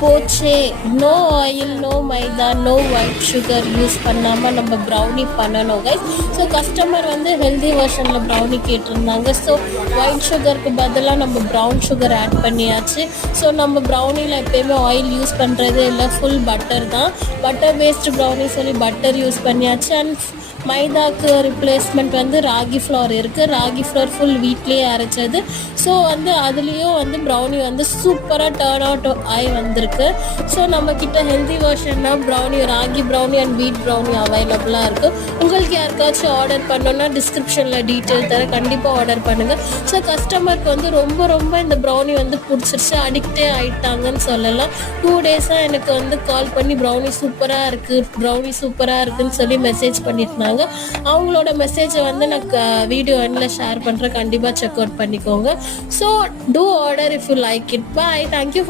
போச்சே, no oil, no மைதா, no white sugar use பண்ணாமல் நம்ம ப்ரௌனி பண்ணணும் கைஸ். ஸோ கஸ்டமர் வந்து ஹெல்தி வெர்ஷனில் ப்ரௌனி கேட்டிருந்தாங்க. ஸோ ஒயிட் சுகருக்கு பதிலாக நம்ம ப்ரௌன் சுகர் ஆட் பண்ணியாச்சு. ஸோ நம்ம ப்ரௌனியில் எப்போயுமே ஆயில் யூஸ் பண்ணுறது இல்லை, ஃபுல் பட்டர் தான். பட்டர் பேஸ்டு ப்ரௌனி சொல்லி பட்டர் யூஸ் பண்ணியாச்சு. அண்ட் மைதாக்கு ரிப்ளேஸ்மெண்ட் வந்து ராகி ஃப்ளவர் இருக்குது. ராகி ஃப்ளவர் ஃபுல் வீட்லேயே அரைச்சது. ஸோ வந்து அதுலேயும் வந்து ப்ரௌனி வந்து சூப்பராக டர்ன் அவுட் ஆகி வந்திருக்கு. ஸோ நம்மக்கிட்ட ஹெல்தி வெர்ஷன்னா brownie, ragi brownie and wheat brownie அவைலபிளாக இருக்குது. உங்களுக்கு யாருக்காச்சும் ஆர்டர் பண்ணோன்னா டிஸ்கிரிப்ஷனில் டீட்டெயில் தர, கண்டிப்பாக ஆர்டர் பண்ணுங்கள். ஸோ கஸ்டமருக்கு வந்து ரொம்ப இந்த ப்ரௌனி வந்து பிடிச்சிருச்சு, அடிக்டே ஆகிட்டாங்கன்னு சொல்லலாம். 2 டேஸாக எனக்கு வந்து கால் பண்ணி ப்ரௌனி சூப்பராக இருக்குதுன்னு சொல்லி மெசேஜ் பண்ணியிருந்தாங்க. அவங்களோட மெசேஜை வந்து நான் வீடியோ எண்டில் ஷேர் பண்ணுறேன், கண்டிப்பாக செக் அவுட் பண்ணிக்கோங்க. So to order if you like it. Bye, thank you.